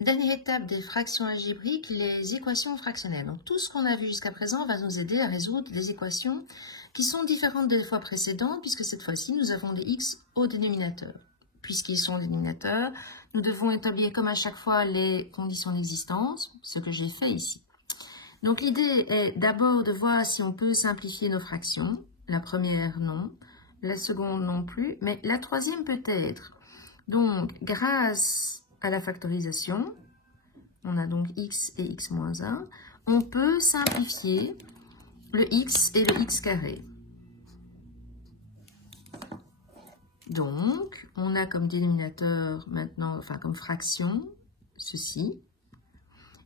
Dernière étape des fractions algébriques, les équations fractionnelles. Donc, tout ce qu'on a vu jusqu'à présent va nous aider à résoudre des équations qui sont différentes des fois précédentes, puisque cette fois-ci, nous avons des x au dénominateur. Puisqu'ils sont au dénominateur, nous devons établir comme à chaque fois les conditions d'existence, ce que j'ai fait ici. Donc, l'idée est d'abord de voir si on peut simplifier nos fractions. La première, non. La seconde, non plus. Mais la troisième, peut-être. Donc, grâce à la factorisation, on a donc x et x moins 1, on peut simplifier le x et le x carré. Donc, on a comme dénominateur maintenant, enfin comme fraction, ceci.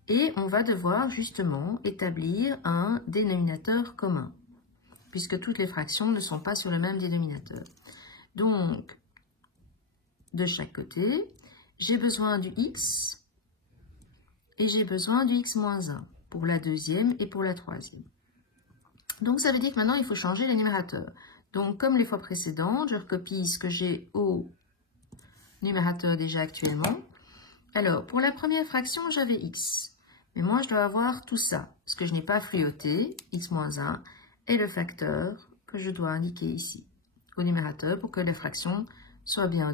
Et on va devoir justement établir un dénominateur commun, puisque toutes les fractions ne sont pas sur le même dénominateur. Donc, de chaque côté, j'ai besoin du x et j'ai besoin du x moins 1 pour la deuxième et pour la troisième. Donc, ça veut dire que maintenant, il faut changer les numérateurs. Donc, comme les fois précédentes, je recopie ce que j'ai au numérateur déjà actuellement. Alors, pour la première fraction, j'avais x. Mais moi, je dois avoir tout ça, ce que je n'ai pas fluoté, x moins 1, et le facteur que je dois indiquer ici, au numérateur, pour que la fraction soit bien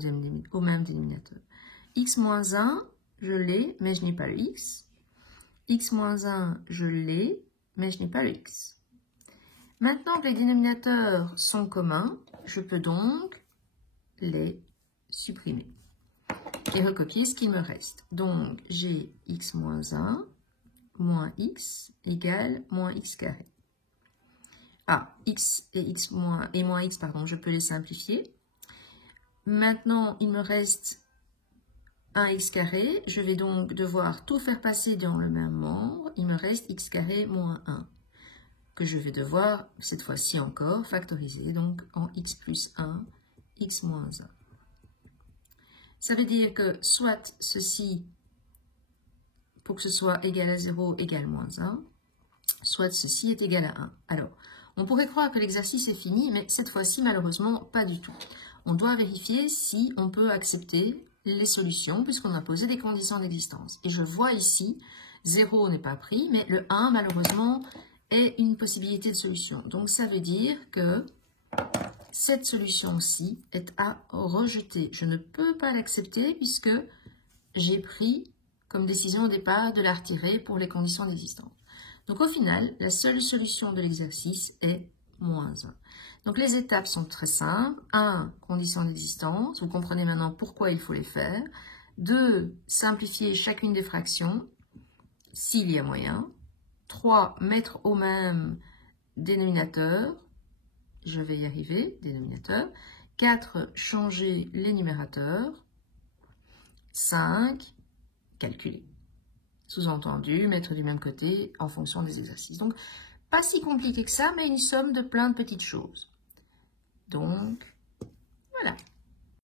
au même dénominateur. X moins 1, je l'ai, mais je n'ai pas le x. X moins 1, je l'ai, mais je n'ai pas le x. Maintenant que les dénominateurs sont communs, je peux donc les supprimer et recopier ce qu'il me reste. Donc, j'ai x moins 1 moins x égale moins x carré. Ah, x et moins x, pardon, je peux les simplifier. Maintenant, il me reste un x carré. Je vais donc devoir tout faire passer dans le même membre. Il me reste x carré moins 1, que je vais devoir, cette fois-ci encore, factoriser, donc en x plus 1, x moins 1. Ça veut dire que soit ceci, pour que ce soit égal à 0, égale moins 1, soit ceci est égal à 1. Alors, on pourrait croire que l'exercice est fini, mais cette fois-ci, malheureusement, pas du tout. On doit vérifier si on peut accepter les solutions, puisqu'on a posé des conditions d'existence. Et je vois ici, 0 n'est pas pris, mais le 1, malheureusement, est une possibilité de solution. Donc, ça veut dire que cette solution-ci est à rejeter. Je ne peux pas l'accepter puisque j'ai pris comme décision au départ de la retirer pour les conditions d'existence. Donc, au final, la seule solution de l'exercice est moins 1. Donc, les étapes sont très simples. 1, conditions d'existence. Vous comprenez maintenant pourquoi il faut les faire. 2, simplifier chacune des fractions, s'il y a moyen. 3, mettre au même dénominateur. Je vais y arriver, dénominateur. 4, changer les numérateurs. 5, calculer. Sous-entendu, mettre du même côté en fonction des exercices. Donc, pas si compliqué que ça, mais une somme de plein de petites choses. Donc, voilà.